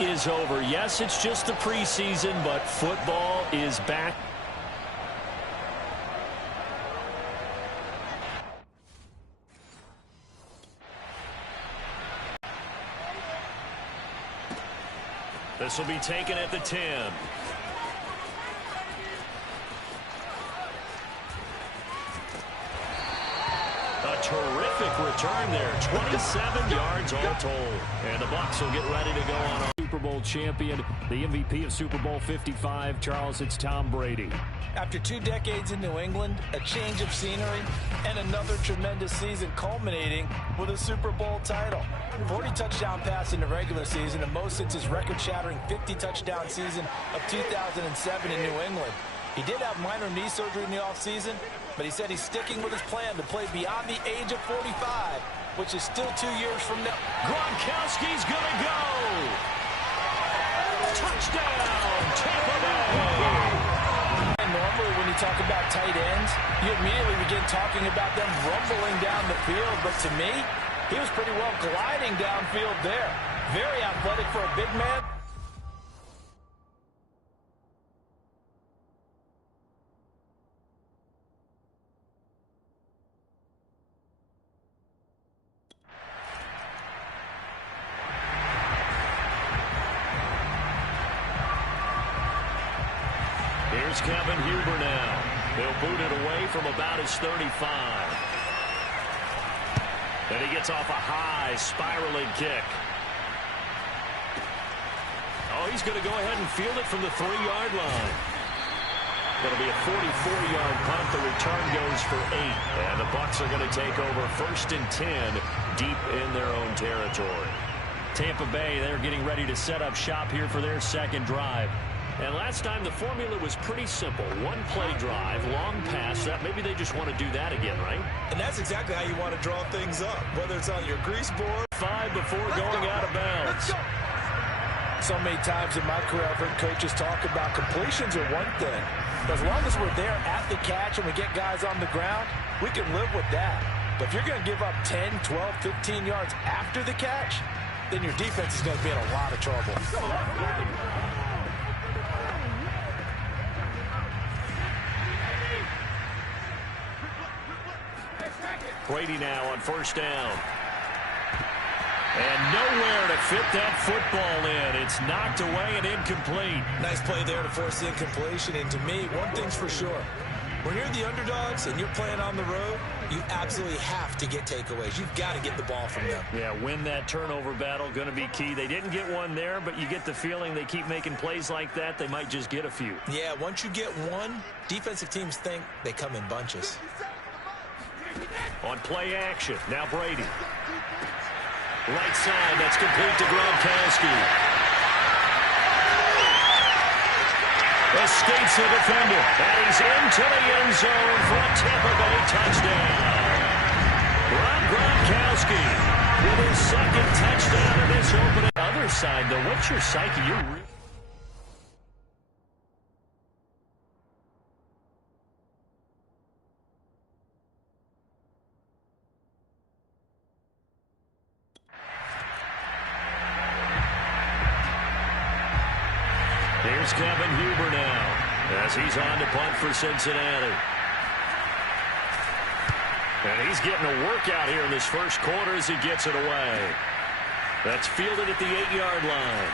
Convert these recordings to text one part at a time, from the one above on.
is over. Yes, it's just the preseason, but football is back. This will be taken at the 10. A terrific return there. 27 yards all told. And the Bucs will get ready to go on a Super Bowl champion, the MVP of Super Bowl 55. Charles, it's Tom Brady. After 2 decades in New England, a change of scenery, and another tremendous season culminating with a Super Bowl title. 40 touchdown pass in the regular season, the most since his record-shattering 50-touchdown season of 2007 in New England. He did have minor knee surgery in the offseason, but he said he's sticking with his plan to play beyond the age of 45, which is still 2 years from now. Gronkowski's going to go. Touchdown, Tampa Bay. And normally when you talk about tight ends, you immediately begin talking about them rumbling down the field, but to me, he was pretty well gliding downfield there. Very athletic for a big man. Here's Kevin Huber now. They'll boot it away from about his 35. And he gets off a high spiraling kick. Oh, he's going to go ahead and field it from the 3-yard line. Going to be a 44-yard punt. The return goes for 8. And the Bucs are going to take over 1st and 10 deep in their own territory. Tampa Bay, they're getting ready to set up shop here for their second drive. And last time the formula was pretty simple. 1-play drive, long pass. That maybe they just want to do that again, right? And that's exactly how you want to draw things up, whether it's on your grease board. 5 before going out of bounds. So many times in my career, I've heard coaches talk about completions are one thing. But as long as we're there at the catch and we get guys on the ground, we can live with that. But if you're going to give up 10, 12, 15 yards after the catch, then your defense is going to be in a lot of trouble. Brady now on 1st down. And nowhere to fit that football in. It's knocked away and incomplete. Nice play there to force the incompletion. And to me, one thing's for sure. When you're the underdogs and you're playing on the road, you absolutely have to get takeaways. You've got to get the ball from them. Yeah, win that turnover battle, going to be key. They didn't get one there, but you get the feeling they keep making plays like that, they might just get a few. Yeah, once you get one, defensive teams think they come in bunches. On play action, now Brady. Right side, that's complete to Gronkowski. Escapes the defender, and he's into the end zone for a Tampa Bay touchdown. Gronkowski with his 2nd touchdown in this opening. Other side, though, what's your psyche? Here's Kevin Huber now as he's on to punt for Cincinnati. And he's getting a workout here in this first quarter as he gets it away. That's fielded at the 8-yard line.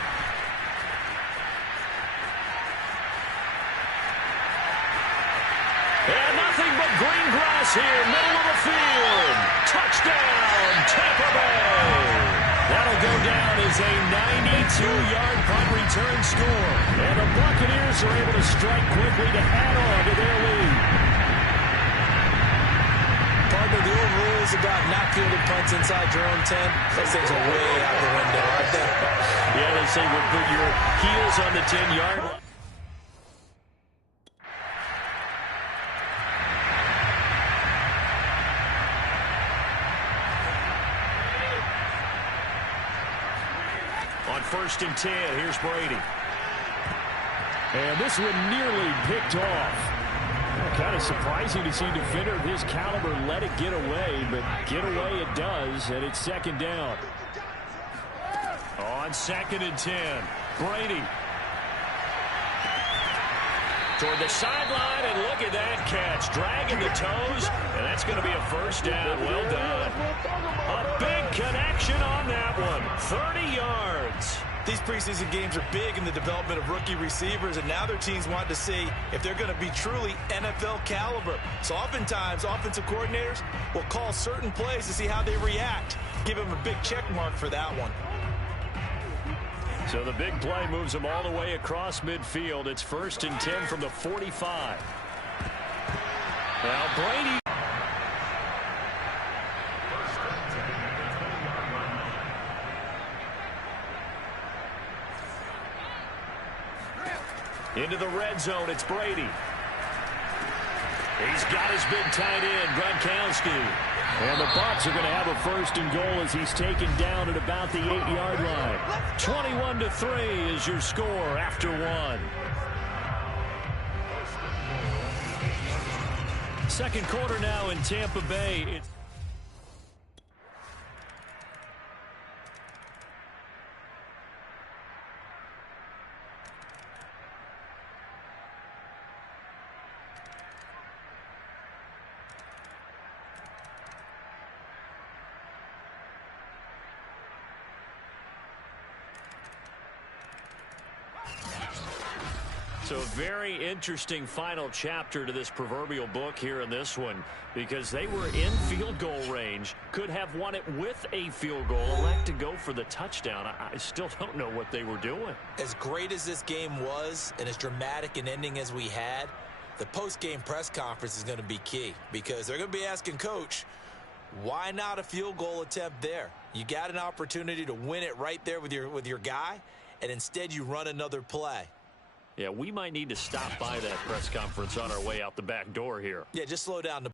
And nothing but green grass here, middle of the field. Touchdown, Tampa Bay. That'll go down as a 92-yard punt return score. And the Buccaneers are able to strike quickly to add on to their lead. Partner, the old rules about not fielding punts inside your own 10, those things are way out the window, aren't they? Yeah, they say we'll put your heels on the 10-yard line. On 1st and 10, here's Brady. And this one nearly picked off. Kind of surprising to see a defender of his caliber let it get away, but get away it does, and it's 2nd down. On 2nd and 10, Brady. Toward the sideline, and look at that catch. Dragging the toes, and that's going to be a first down. Well done. A big connection on that one. 30 yards. These preseason games are big in the development of rookie receivers, and now their teams want to see if they're going to be truly NFL caliber. So oftentimes, offensive coordinators will call certain plays to see how they react. Give them a big check mark for that one. So the big play moves them all the way across midfield. It's 1st and 10 from the 45. Now Brady. Into the red zone, it's Brady. He's got his big tight end, Gronkowski. And the Bucs are going to have a 1st and goal as he's taken down at about the 8-yard line. 21-3 is your score after 1. Second quarter now in Tampa Bay. So a very interesting final chapter to this proverbial book here in this one, because they were in field goal range, could have won it with a field goal, elect to go for the touchdown. I still don't know what they were doing. As great as this game was and as dramatic an ending as we had, the post-game press conference is going to be key, because they're going to be asking Coach, why not a field goal attempt there? You got an opportunity to win it right there with your guy, and instead you run another play. Yeah, we might need to stop by that press conference on our way out the back door here. Yeah, just slow down.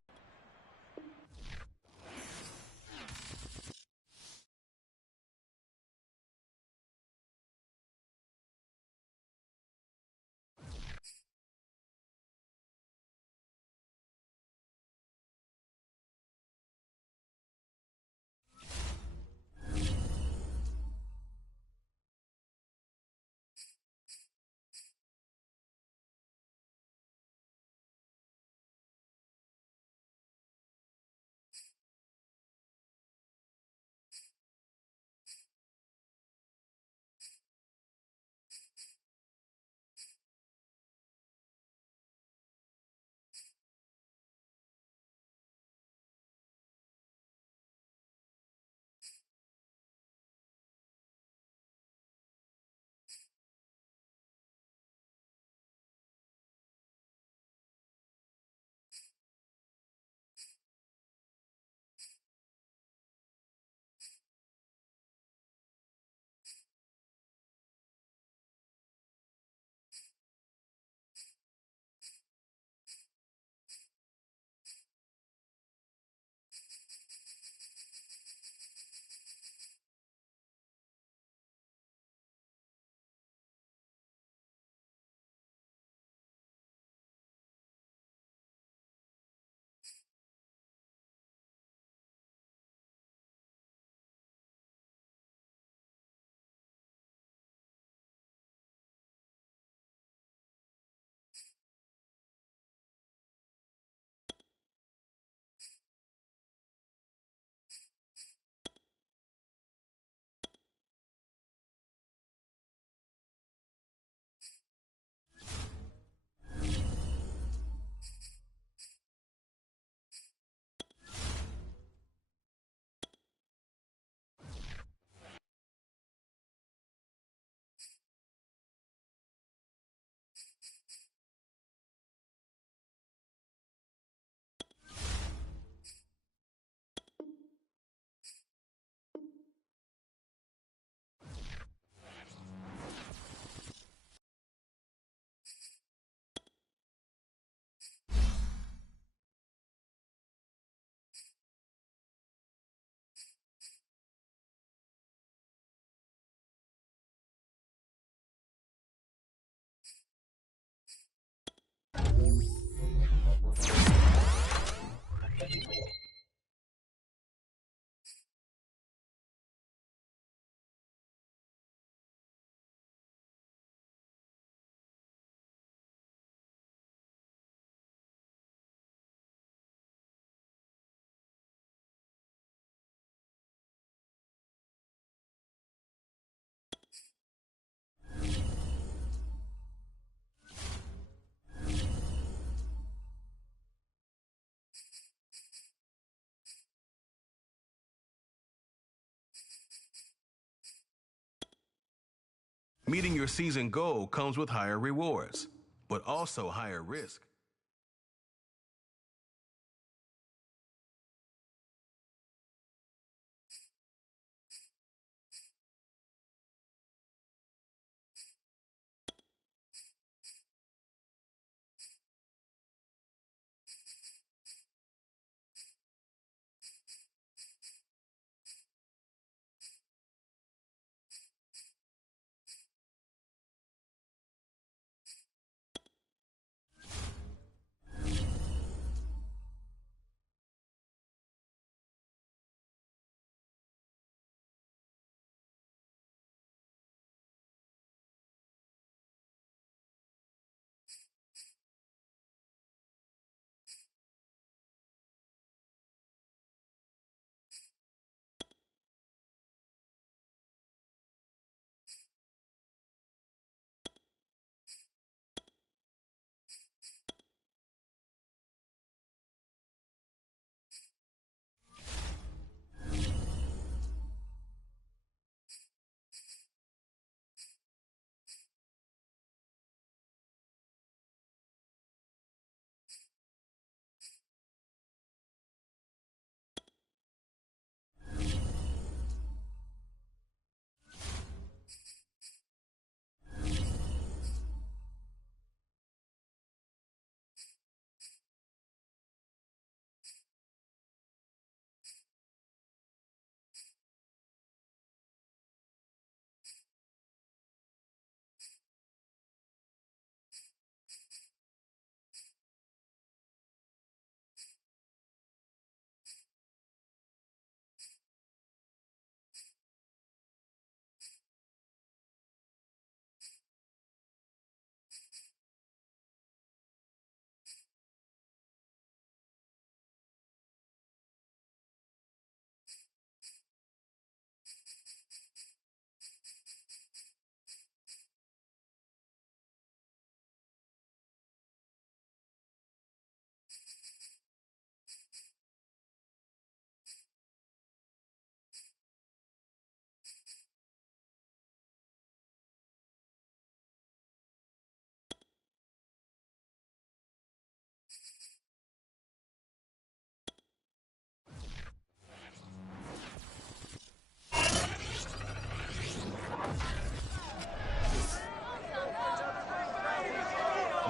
Meeting your season goal comes with higher rewards, but also higher risk.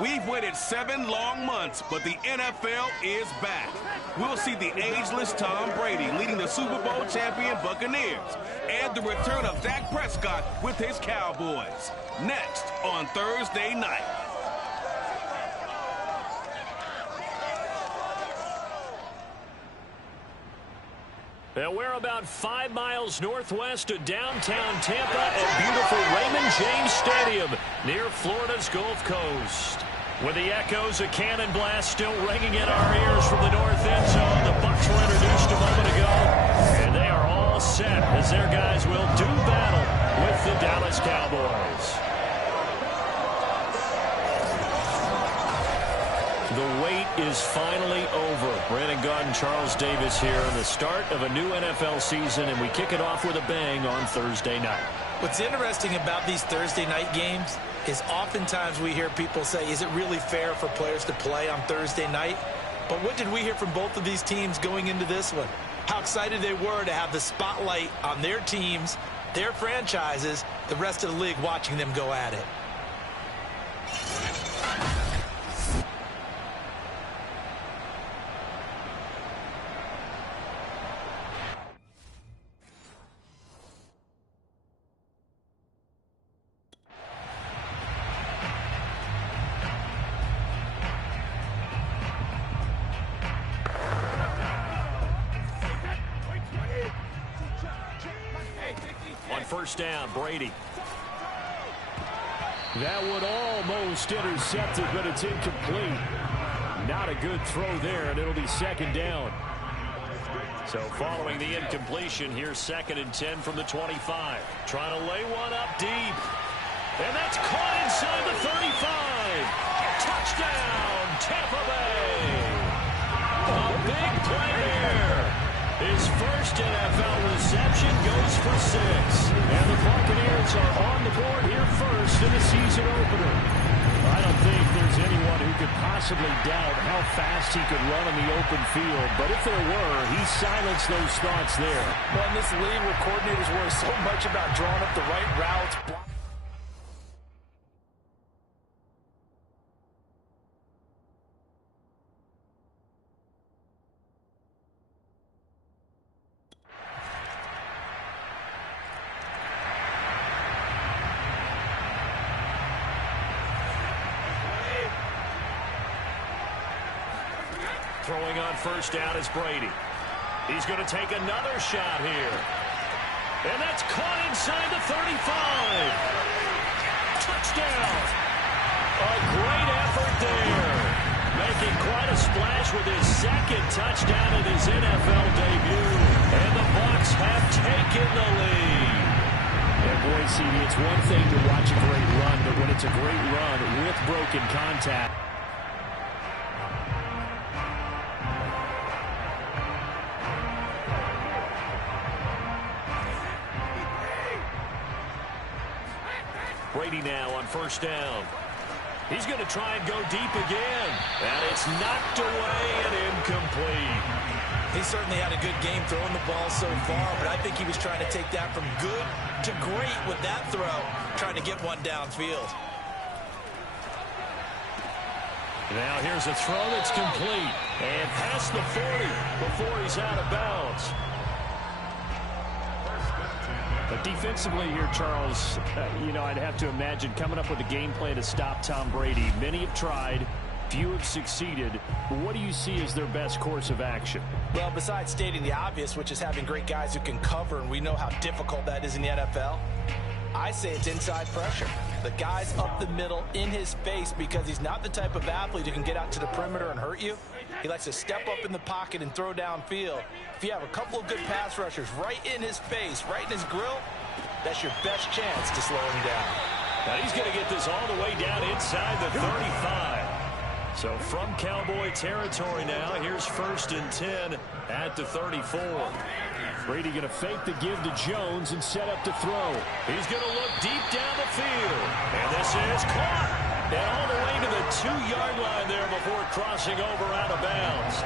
We've waited 7 long months, but the NFL is back. We'll see the ageless Tom Brady leading the Super Bowl champion Buccaneers and the return of Dak Prescott with his Cowboys. Next on Thursday night. And we're about 5 miles northwest of downtown Tampa at beautiful Raymond James Stadium near Florida's Gulf Coast. With the echoes of cannon blast still ringing in our ears from the north end zone, the Bucs were introduced a moment ago, and they are all set as their guys will do battle with the Dallas Cowboys. The wait is finally over. Brandon Gaudin and Charles Davis here in the start of a new NFL season, and we kick it off with a bang on Thursday night. What's interesting about these Thursday night games is oftentimes we hear people say, is it really fair for players to play on Thursday night? But what did we hear from both of these teams going into this one? How excited they were to have the spotlight on their teams, their franchises, the rest of the league watching them go at it. First down, Brady. That would almost intercept it, but it's incomplete. Not a good throw there, and it'll be second down. So following the incompletion, here's 2nd and 10 from the 25. Trying to lay one up deep. And that's caught inside the 35. Touchdown, Tampa Bay. A big play here. His first NFL reception goes for 6. And the Buccaneers are on the board here first. season opener. I don't think there's anyone who could possibly doubt how fast he could run on the open field. But if there were, he silenced those thoughts there. Well, in this league where coordinators worry so much about drawing up the right routes, throwing on first down is Brady. He's going to take another shot here. And that's caught inside the 35. Touchdown. A great effort there. Making quite a splash with his second touchdown in his NFL debut. And the Bucs have taken the lead. And boy, CD, it's one thing to watch a great run, but when it's a great run with broken contact. Brady now on first down. He's going to try and go deep again. And it's knocked away and incomplete. he certainly had a good game throwing the ball so far, but I think he was trying to take that from good to great with that throw, trying to get one downfield. Now here's a throw that's complete and past the 40 before he's out of bounds. But defensively here, Charles, I'd have to imagine coming up with a game plan to stop Tom Brady. Many have tried, few have succeeded. But what do you see as their best course of action? Well, besides stating the obvious, which is having great guys who can cover, and we know how difficult that is in the NFL, I say it's inside pressure. The guy's up the middle in his face because he's not the type of athlete who can get out to the perimeter and hurt you. He likes to step up in the pocket and throw downfield. If you have a couple of good pass rushers right in his face, right in his grill, that's your best chance to slow him down. Now he's going to get this all the way down inside the 35. So from Cowboy territory now, here's 1st and 10 at the 34. Brady going to fake the give to Jones and set up to throw. He's going to look deep down the field. And this is caught. And all the way to the 2-yard line there before crossing over out of bounds.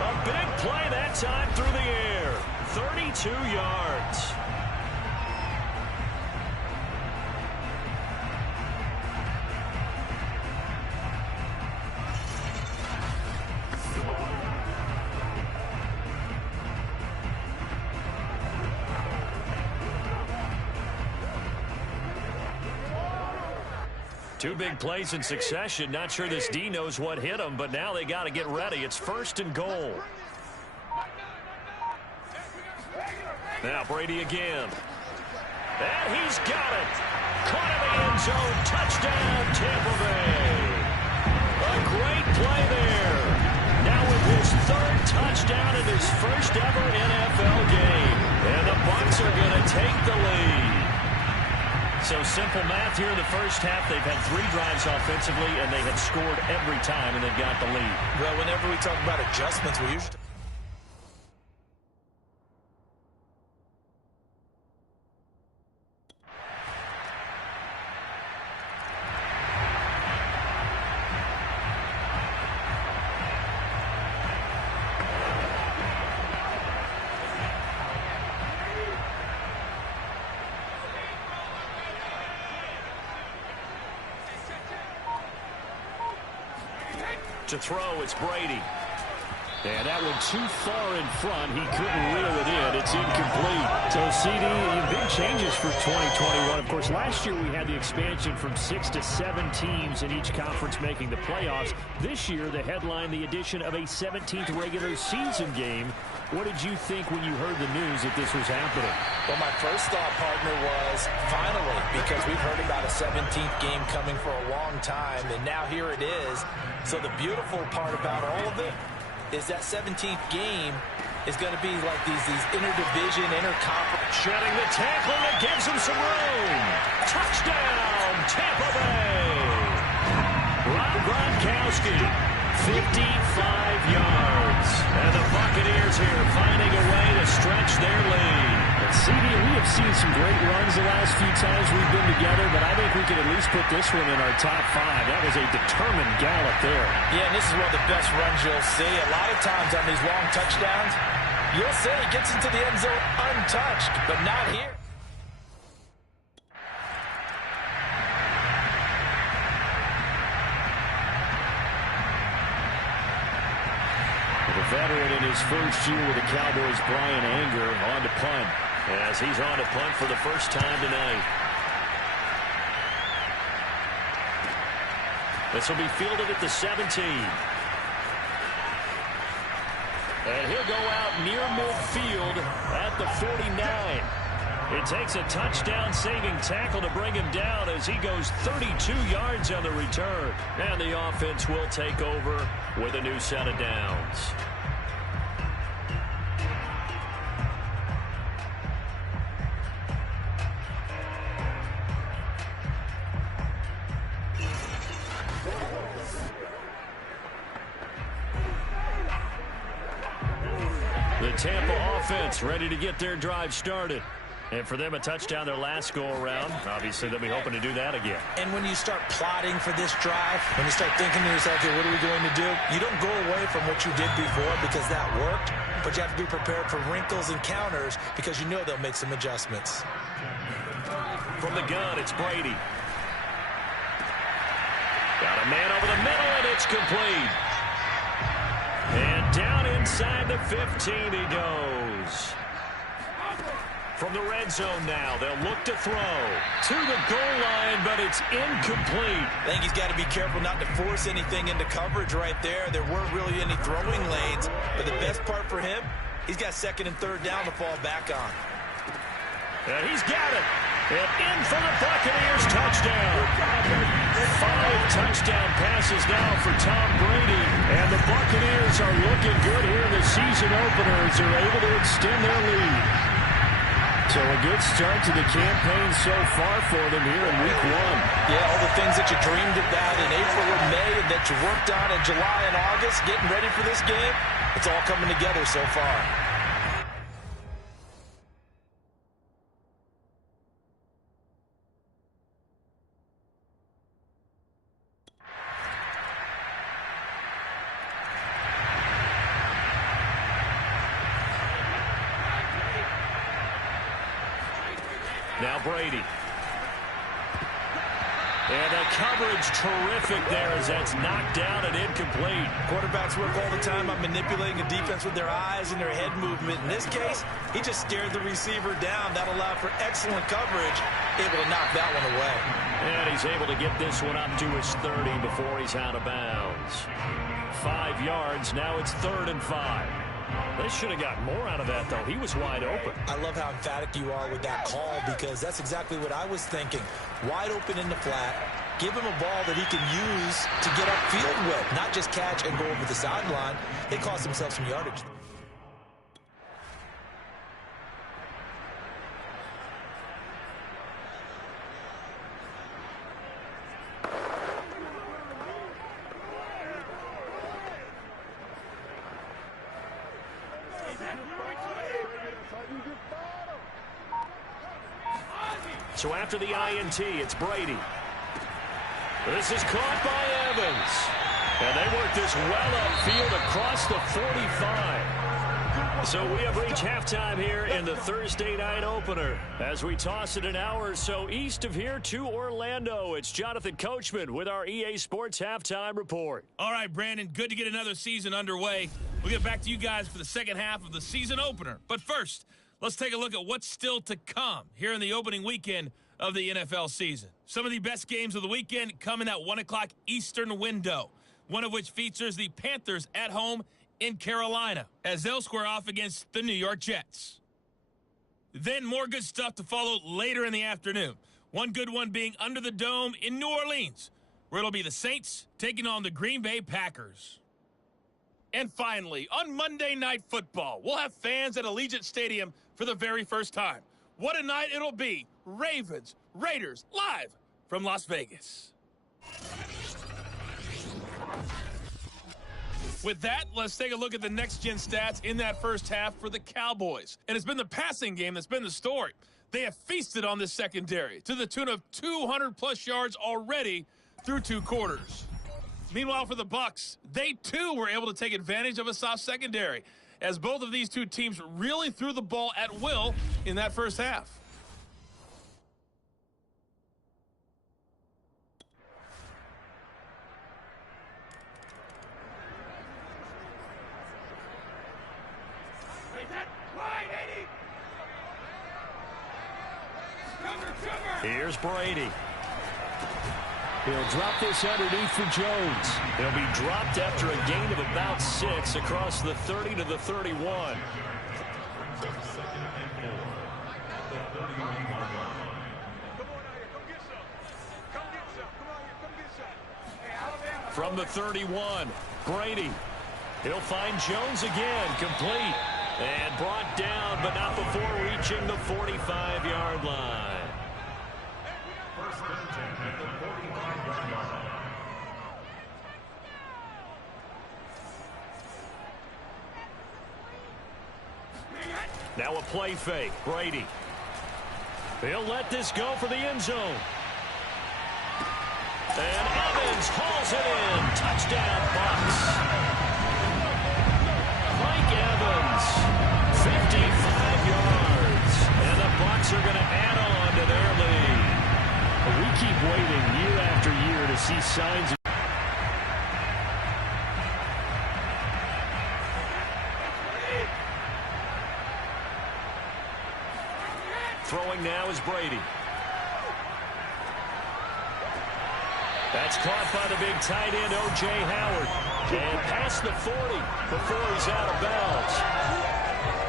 A big play that time through the air. 32 yards. Two big plays in succession. Not sure this D knows what hit him, but now they got to get ready. It's 1st and goal. Now Brady again. And he's got it. Caught in the end zone. Touchdown, Tampa Bay. A great play there. Now with his 3rd touchdown in his first ever NFL game. And the Bucs are going to take the lead. So simple math here in the first half. They've had 3 drives offensively, and they have scored every time, and they've got the lead. Well, whenever we talk about adjustments, we usually... To throw, it's Brady. And that one too far in front. He couldn't reel it in. It's incomplete. So, CD, big changes for 2021. Of course, last year we had the expansion from 6 to 7 teams in each conference making the playoffs. This year, the headline, the addition of a 17th regular season game. What did you think when you heard the news that this was happening? Well, my first thought, partner, was finally, because we've heard about a 17th game coming for a long time, and now here it is. So the beautiful part about all of it is that 17th game is going to be like these interdivision, interconference. Shedding the tackle that gives him some room. Touchdown, Tampa Bay. Rob Gronkowski, 55 yards. And the Buccaneers here finding a way to stretch their lead. And CD, we have seen some great runs the last few times we've been together, but I think we can at least put this one in our top 5. That was a determined gallop there. Yeah, and this is one of the best runs you'll see. A lot of times on these long touchdowns, you'll see he gets into the end zone untouched, but not here. The veteran in his first year with the Cowboys, Brian Anger, on to punt. As he's on to punt for the first time tonight. This will be fielded at the 17. And he'll go out near midfield at the 49. It takes a touchdown-saving tackle to bring him down as he goes 32 yards on the return. And the offense will take over with a new set of downs. The Tampa offense ready to get their drive started. And for them, a touchdown their last go-around. Obviously, they'll be hoping to do that again. And when you start plotting for this drive, when you start thinking to yourself, okay, what are we going to do? You don't go away from what you did before because that worked, but you have to be prepared for wrinkles and counters because you know they'll make some adjustments. From the gun, it's Brady. Got a man over the middle, and it's complete. And down inside the 15 he goes. From the red zone now, they'll look to throw to the goal line, but it's incomplete. I think he's got to be careful not to force anything into coverage right there. There weren't really any throwing lanes, but the best part for him, he's got second and third down to fall back on. And he's got it. And in for the Buccaneers touchdown. 5 touchdown passes now for Tom Brady. And the Buccaneers are looking good here in the season opener as they're able to extend their lead. So a good start to the campaign so far for them here in week 1. Yeah, all the things that you dreamed about in April and May and that you worked on in July and August, getting ready for this game, it's all coming together so far. Now Brady. And the coverage terrific there as that's knocked down and incomplete. Quarterbacks work all the time on manipulating a defense with their eyes and their head movement. In this case, he just stared the receiver down. That allowed for excellent coverage, able to knock that one away. And he's able to get this one up to his 30 before he's out of bounds. 5 yards, now it's 3rd and 5. They should have got more out of that, though. He was wide open. I love how emphatic you are with that call because that's exactly what I was thinking. Wide open in the flat. Give him a ball that he can use to get upfield with, not just catch and go over the sideline. They cost themselves some yardage. So after the INT, it's Brady. This is caught by Evans. And they work this well upfield across the 45. So we have reached halftime here in the Thursday night opener. As we toss it an hour or so east of here to Orlando, it's Jonathan Coachman with our EA Sports Halftime Report. All right, Brandon, good to get another season underway. We'll get back to you guys for the second half of the season opener. But first, let's take a look at what's still to come here in the opening weekend of the NFL season. Some of the best games of the weekend come in that 1 o'clock Eastern window, one of which features the Panthers at home in Carolina as they'll square off against the New York Jets. Then more good stuff to follow later in the afternoon. One good one being under the dome in New Orleans, where it'll be the Saints taking on the Green Bay Packers. And finally, on Monday Night Football, we'll have fans at Allegiant Stadium for the very first time. What a night it'll be. Ravens, Raiders, live from Las Vegas. With that, let's take a look at the next-gen stats in that first half for the Cowboys. And it's been the passing game that's been the story. They have feasted on this secondary to the tune of 200-plus yards already through 2 quarters. Meanwhile, for the Bucs, they too were able to take advantage of a soft secondary, as both of these two teams really threw the ball at will in that first half. Here's Brady. He'll drop this underneath for Jones. He'll be dropped after a gain of about 6 across the 30 to the 31. From the 31, Brady. He'll find Jones again, complete. And brought down, but not before reaching the 45-yard line. Now a play fake. Brady. He'll let this go for the end zone. And Evans hauls it in. Touchdown, Bucs. Mike Evans, 55 yards. And the Bucs are going to add on to their lead. We keep waiting year after year to see signs of throwing now is Brady. That's caught by the big tight end, O.J. Howard. And past the 40 before he's out of bounds.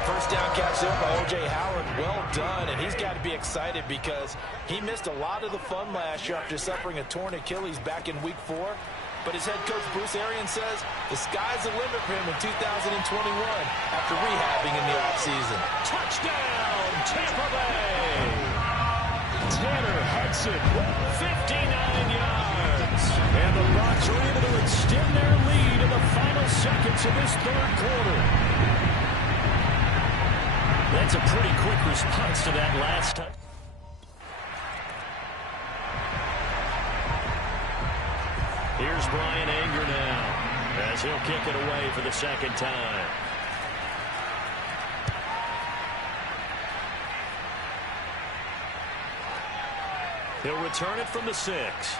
First down catch there by O.J. Howard. Well done, and he's got to be excited because he missed a lot of the fun last year after suffering a torn Achilles back in Week 4. But his head coach, Bruce Arians, says the sky's the limit for him in 2021 after rehabbing in the offseason. Touchdown, Tampa Bay! Tanner Hudson, 59 yards. And the Bucs are able to extend their lead in the final seconds of this third quarter. That's a pretty quick response to that last touch. Here's Brian Anger now, as he'll kick it away for the second time. He'll return it from the 6.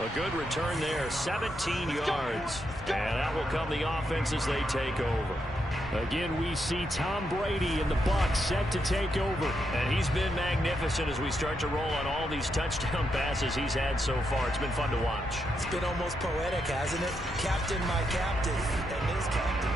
A good return there, 17 yards. And that will come the offense as they take over. Again, we see Tom Brady and the Bucs set to take over. And he's been magnificent as we start to roll on all these touchdown passes he's had so far. It's been fun to watch. It's been almost poetic, hasn't it? Captain, my captain, and his captain.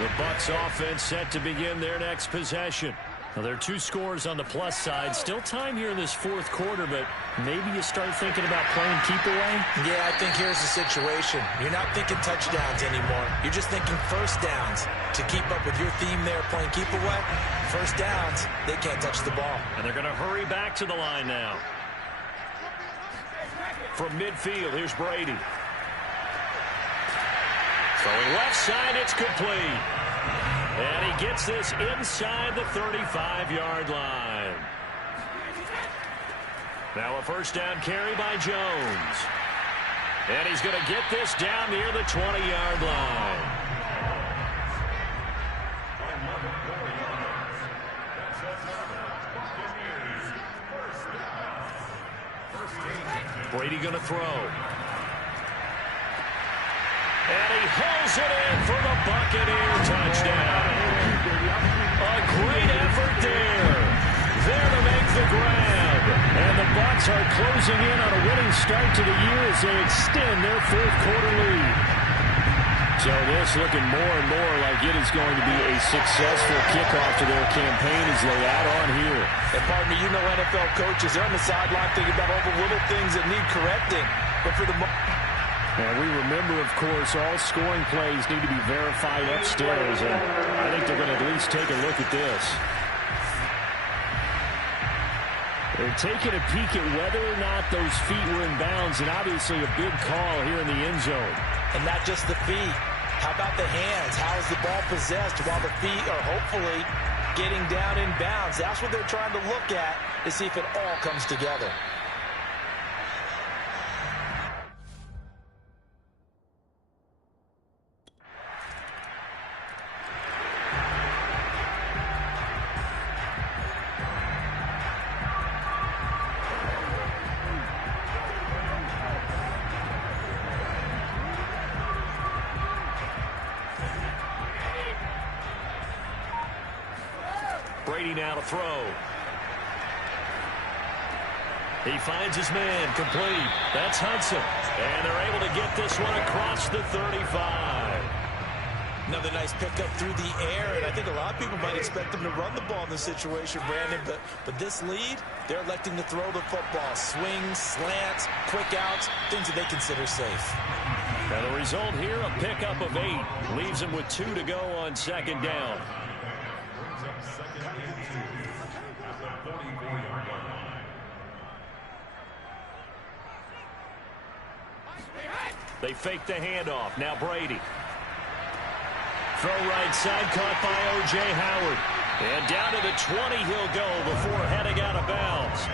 The Bucs offense set to begin their next possession. Now, there are 2 scores on the plus side. Still time here in this fourth quarter, but maybe you start thinking about playing keep away? Yeah, I think here's the situation. You're not thinking touchdowns anymore. You're just thinking first downs. To keep up with your theme there, playing keep away, first downs, they can't touch the ball. And they're going to hurry back to the line now. From midfield, here's Brady. Throwing left side, it's complete. And he gets this inside the 35-yard line. Now a first down carry by Jones. And he's going to get this down near the 20-yard line. Brady going to throw. And he hauls it in for the Buccaneer touchdown. A great effort there. There to make the grab. And the Bucs are closing in on a winning start to the year as they extend their fourth quarter lead. So this looking more and more like it is going to be a successful kickoff to their campaign as they add on here. And pardon me, you know NFL coaches, they're on the sideline thinking about all the little things that need correcting. But for the And we remember, of course, all scoring plays need to be verified upstairs, and I think they're going to at least take a look at this. They're taking a peek at whether or not those feet were in bounds, and obviously a big call here in the end zone. And not just the feet. How about the hands? How is the ball possessed while the feet are hopefully getting down in bounds? That's what they're trying to look at to see if it all comes together. Brady now to throw. He finds his man, complete. That's Hudson. And they're able to get this one across the 35. Another nice pickup through the air, and I think a lot of people might expect them to run the ball in this situation, Brandon, but this lead, they're electing to throw the football. Swings, slants, quick outs, things that they consider safe. And the result here, a pickup of 8. Leaves him with 2 to go on second down. They fake the handoff. Now Brady. Throw right side, caught by O.J. Howard. And down to the 20 he'll go before heading out of bounds.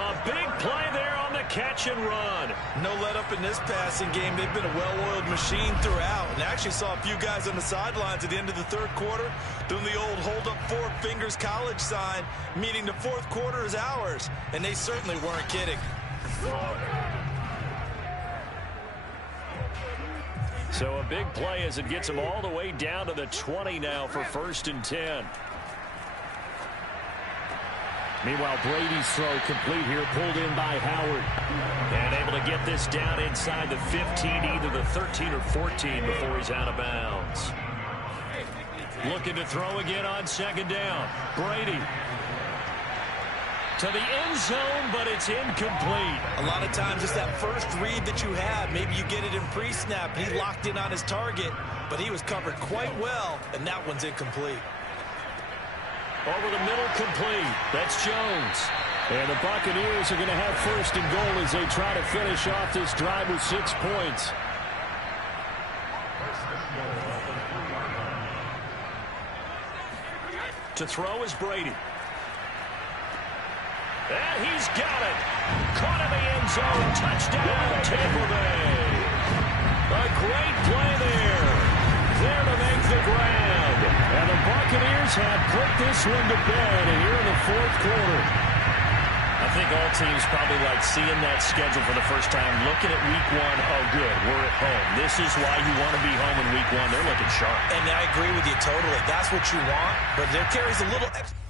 A big play there on the catch and run. No let up in this passing game. They've been a well-oiled machine throughout. And actually saw a few guys on the sidelines at the end of the third quarter doing the old hold up 4 fingers college sign, meaning the fourth quarter is ours. And they certainly weren't kidding. So a big play as it gets them all the way down to the 20 now for 1st and 10. Meanwhile, Brady's throw complete here, pulled in by Howard. And able to get this down inside the 15, either the 13 or 14 before he's out of bounds. Looking to throw again on second down. Brady. To the end zone, but it's incomplete. A lot of times it's that first read that you have. Maybe you get it in pre-snap. He locked in on his target, but he was covered quite well, and that one's incomplete. Over the middle, complete. That's Jones. And the Buccaneers are going to have 1st and goal as they try to finish off this drive with 6 points. To throw is Brady. And he's got it. Caught in the end zone. Touchdown, Tampa Bay. A great play there. There to make the grab. And the Buccaneers have put this one to bed here in the 4th quarter. I think all teams probably like seeing that schedule for the first time, looking at week 1. Oh, good, we're at home. This is why you want to be home in week 1. They're looking sharp. And I agree with you totally. That's what you want, but there carries a little extra.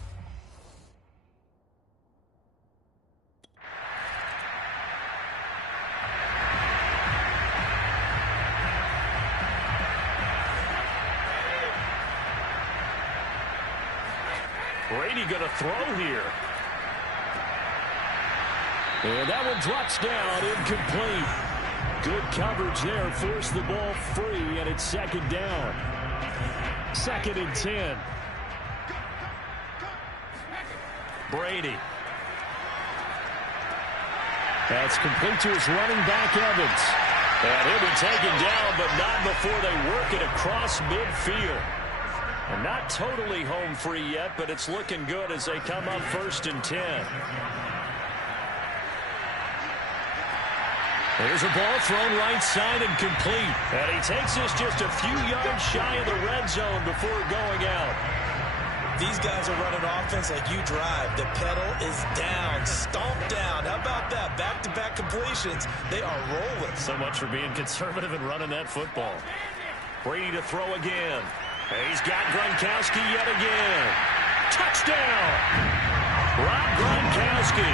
Brady going to throw here. And that one drops down, incomplete. Good coverage there, forced the ball free, and it's 2nd down. 2nd and 10. Brady. That's complete to his running back, Evans. And he'll be taken down, but not before they work it across midfield. And not totally home free yet, but it's looking good as they come up 1st and 10. There's a ball thrown right side and complete. And he takes this just a few yards shy of the red zone before going out. These guys are running offense like you drive. The pedal is down, stomped down. How about that? Back-to-back completions. They are rolling. So much for being conservative and running that football. Brady to throw again. He's got Gronkowski yet again. Touchdown! Rob Gronkowski.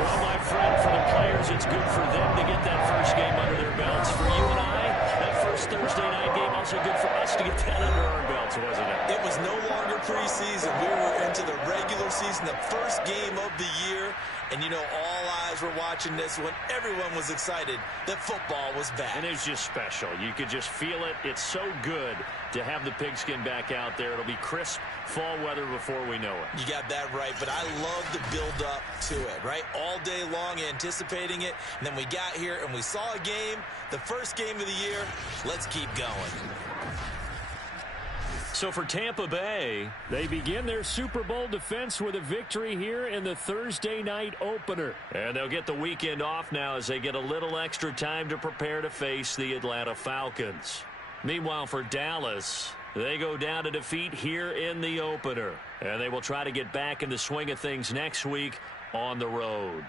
Well, my friend, for the players, it's good for them to get that first game under their belts. For you and I, that first Thursday night game, also good for us to get that under our belts, wasn't it? It was no longer preseason. We were into the regular season, the first game of the year. And, you know, all guys were watching this one, everyone was excited that football was back. And it's just special. You could just feel it. It's so good to have the pigskin back out there. It'll be crisp fall weather before we know it. You got that right, but I love the build up to it, right? All day long anticipating it, and then we got here and we saw a game, the first game of the year. Let's keep going. So for Tampa Bay, they begin their Super Bowl defense with a victory here in the Thursday night opener. And they'll get the weekend off now as they get a little extra time to prepare to face the Atlanta Falcons. Meanwhile, for Dallas, they go down to defeat here in the opener. And they will try to get back in the swing of things next week on the road.